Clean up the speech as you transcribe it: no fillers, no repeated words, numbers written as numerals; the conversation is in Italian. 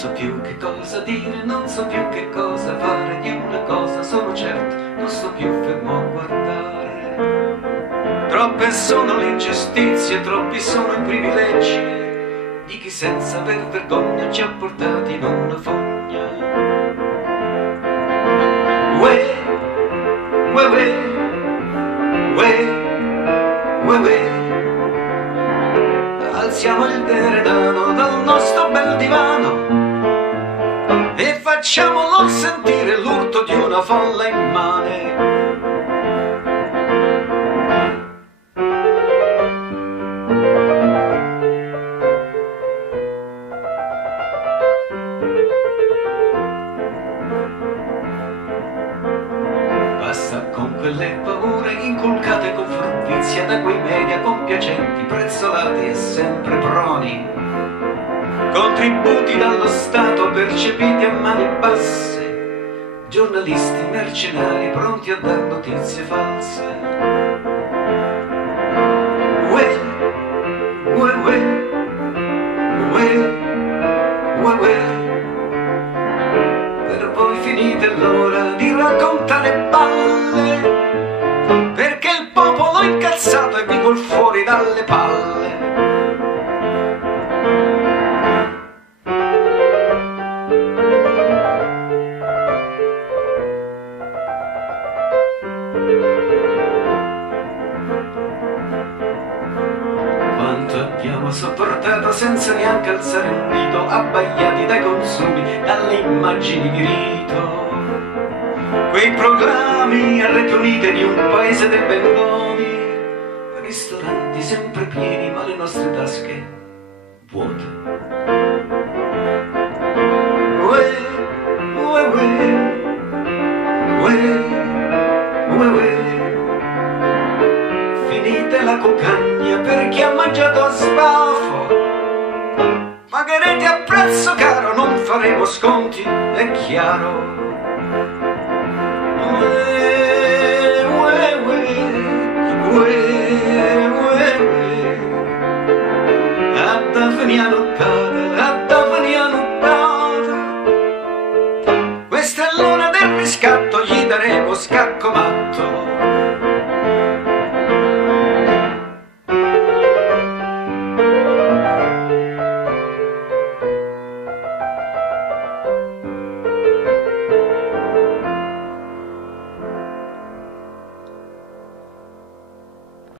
so più che cosa dire, non so più che cosa fare. Di una cosa sono certo, non sto più fermo a guardare. Troppe sono le ingiustizie, troppi sono i privilegi di chi senza aver vergogna ci ha portati in una fogna. Uè, uè, uè, uè, uè, uè. Alziamo il deredano dal nostro bel divano e facciamolo sentire l'urto di una folla immane. Basta con quelle paure inculcate con furbizia da quei media compiacenti, prezzolati e sempre proni, contributi dallo Stato percepiti a mani basse, giornalisti mercenari pronti a dar notizie false. Uè, uè, uè, uè, uè, uè. Per voi finite l'ora di raccontare balle, perché il popolo incazzato è vivo fuori dalle palle. Quanto abbiamo sopportato senza neanche alzare un dito, abbaiati dai consumi, dalle immagini di rito. Quei proclami a reti unite di un paese dei belloni, ristoranti sempre pieni ma le nostre tasche vuote. Uè, uè, uè, uè, uè, uè. Finite la cuccagna per chi ha mangiato a sbafo, pagherete a prezzo caro, non faremo sconti, è chiaro. Uè, uè, uè, uè, uè, uè. A Dafniano